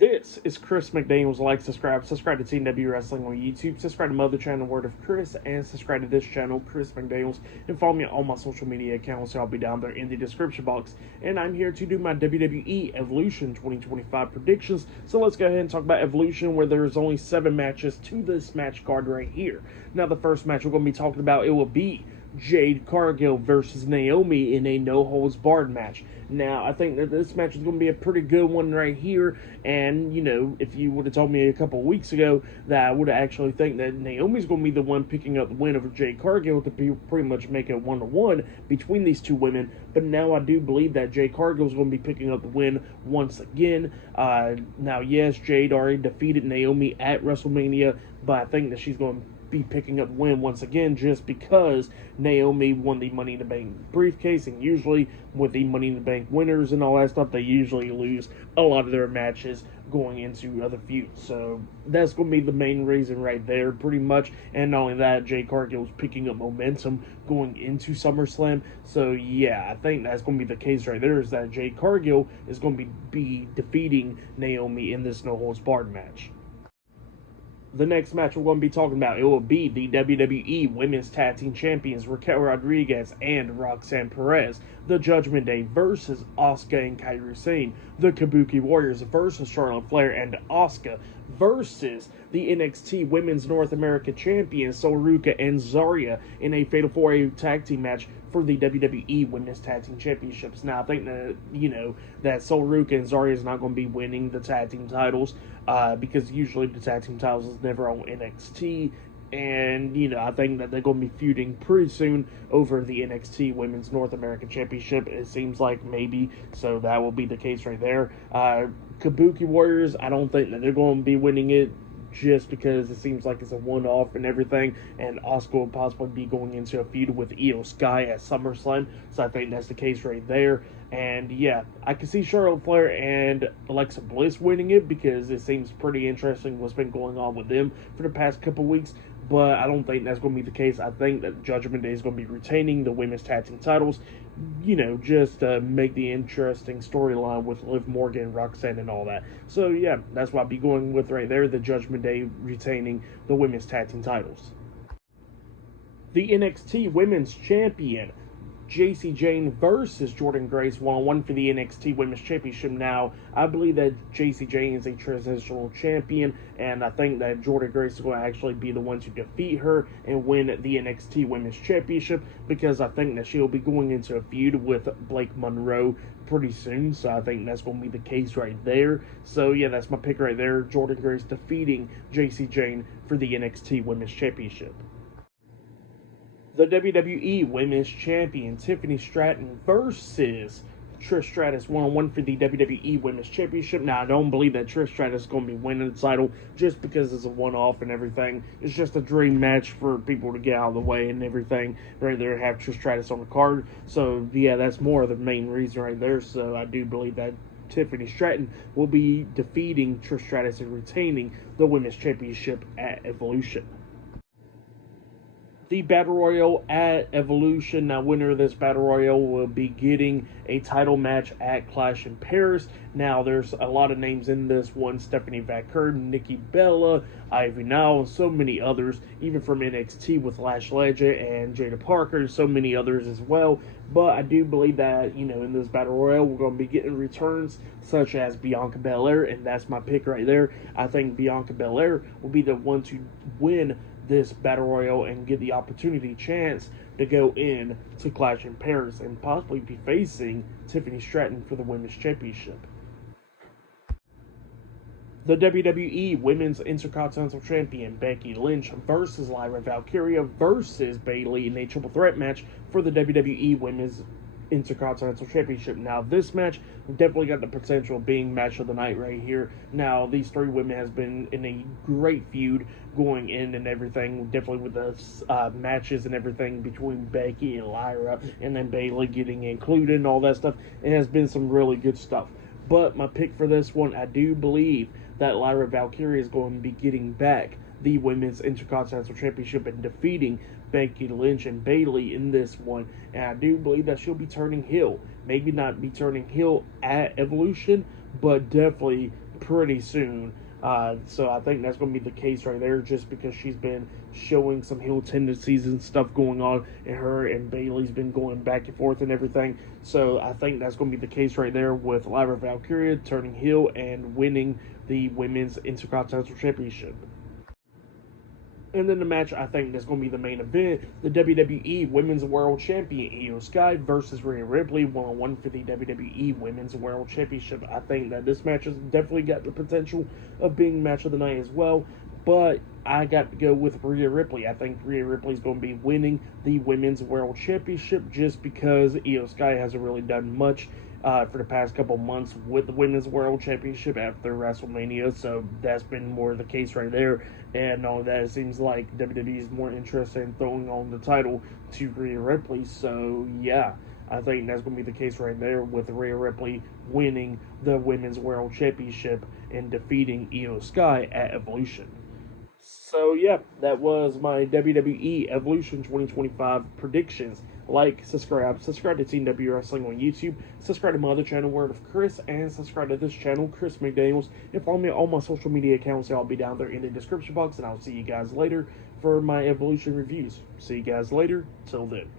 This is Chris McDaniels. Like, subscribe to TNW Wrestling on YouTube, subscribe to my other channel, Word of Chris, and subscribe to this channel, Chris McDaniels, and follow me on all my social media accounts. I'll be down there in the description box. And I'm here to do my WWE Evolution 2025 predictions. So let's go ahead and talk about Evolution, where there's only 7 matches to this match card right here. Now, the first match we're going to be talking about, it will be Jade Cargill versus Naomi in a no-holds-barred match. Now, I think that this match is going to be a pretty good one right here, and, you know, if you would have told me a couple of weeks ago that I would have actually think that Naomi's going to be the one picking up the win over Jade Cargill to be pretty much make it 1-1 between these two women, but now I do believe that Jade Cargill is going to be picking up the win once again. Now, yes, Jade already defeated Naomi at WrestleMania, but I think that she's going to be picking up win once again just because Naomi won the Money in the Bank briefcase, and usually with the Money in the Bank winners and all that stuff, they usually lose a lot of their matches going into other feuds. So that's going to be the main reason right there, pretty much. And not only that, Jade Cargill is picking up momentum going into SummerSlam. So yeah, I think that's going to be the case right there, is that Jade Cargill is going to be defeating Naomi in this no-holds-barred match. The next match we're going to be talking about, it will be the WWE Women's Tag Team Champions Raquel Rodriguez and Roxanne Perez, the Judgment Day versus Asuka and Kairi Sane, the Kabuki Warriors versus Charlotte Flair and Asuka versus the NXT Women's North America Champions Sol Ruca and Zarya in a Fatal 4-Way tag team match for the WWE Women's Tag Team Championships. Now, I think that, you know, that Sol Ruca and Zarya is not going to be winning the tag team titles because usually the tag team titles is never on NXT. And, you know, I think that they're going to be feuding pretty soon over the NXT Women's North American Championship. It seems like maybe, so that will be the case right there. Kabuki Warriors, I don't think that they're going to be winning it just because it seems like it's a one-off and everything, and Asuka will possibly be going into a feud with Io Sky at SummerSlam, so I think that's the case right there. And yeah, I can see Charlotte Flair and Alexa Bliss winning it because it seems pretty interesting what's been going on with them for the past couple weeks, but I don't think that's going to be the case. I think that Judgment Day is going to be retaining the women's tag team titles, you know, just to make the interesting storyline with Liv Morgan and Roxanne and all that. So yeah, that's what I'll be going with right there, the Judgment Day retaining the women's tag team titles. The NXT Women's Champion Jacy Jayne versus Jordynne Grace 1-on-1 for the NXT Women's Championship. Now, I believe that Jacy Jayne is a transitional champion, and I think that Jordynne Grace is going to actually be the one to defeat her and win the NXT Women's Championship, because I think that she'll be going into a feud with Blake Monroe pretty soon, so I think that's going to be the case right there. So yeah, that's my pick right there, Jordynne Grace defeating Jacy Jayne for the NXT Women's Championship. The WWE Women's Champion Tiffany Stratton versus Trish Stratus 1-on-1 for the WWE Women's Championship. Now, I don't believe that Trish Stratus is going to be winning the title just because it's a one-off and everything. It's just a dream match for people to get out of the way and everything. Right there, have Trish Stratus on the card. So, yeah, that's more of the main reason right there. So, I do believe that Tiffany Stratton will be defeating Trish Stratus and retaining the Women's Championship at Evolution. The Battle Royal at Evolution. Now, winner of this Battle Royal will be getting a title match at Clash in Paris. Now, there's a lot of names in this one. Stephanie Vaquer, Nikki Bella, Ivy Nile, and so many others, even from NXT with Lash Legend and Jada Parker, and so many others as well. But I do believe that, you know, in this Battle Royal, we're going to be getting returns such as Bianca Belair, and that's my pick right there. I think Bianca Belair will be the one to win this Battle Royal and get the opportunity chance to go in to Clash in Paris and possibly be facing Tiffany Stratton for the Women's Championship. The WWE Women's Intercontinental Champion Becky Lynch versus Lyra Valkyria versus Bayley in a triple threat match for the WWE Women's Intercontinental Championship. Now, this match definitely got the potential of being match of the night right here. Now, these three women has been in a great feud going in and everything, definitely with the matches and everything between Becky and Lyra, and then Bayley getting included and all that stuff. It has been some really good stuff. But my pick for this one, I do believe that Lyra Valkyria is going to be getting back the Women's Intercontinental Championship and defeating Becky Lynch and Bayley in this one. And I do believe that she'll be turning heel. Maybe not be turning heel at Evolution, but definitely pretty soon. So I think that's going to be the case right there, just because she's been showing some heel tendencies and stuff going on, and her and Bayley's been going back and forth and everything. So I think that's going to be the case right there, with Lyra Valkyria turning heel and winning the Women's Intercontinental Championship. And then the match I think that's going to be the main event, the WWE Women's World Champion Io Sky versus Rhea Ripley, one-on-one for the WWE Women's World Championship. I think that this match has definitely got the potential of being match of the night as well, but I got to go with Rhea Ripley. I think Rhea Ripley is going to be winning the Women's World Championship, just because Io Sky hasn't really done much for the past couple months with the Women's World Championship after WrestleMania, so that's been more the case right there. And on that, it seems like WWE is more interested in throwing on the title to Rhea Ripley. So yeah, I think that's going to be the case right there, with Rhea Ripley winning the Women's World Championship and defeating Io Sky at Evolution. So yeah, that was my WWE Evolution 2025 predictions. Like, subscribe to Team W Wrestling on YouTube, subscribe to my other channel, Word of Chris, and subscribe to this channel, Chris McDaniels, and follow me on all my social media accounts. I'll be down there in the description box, and I'll see you guys later for my Evolution reviews. See you guys later. Till then.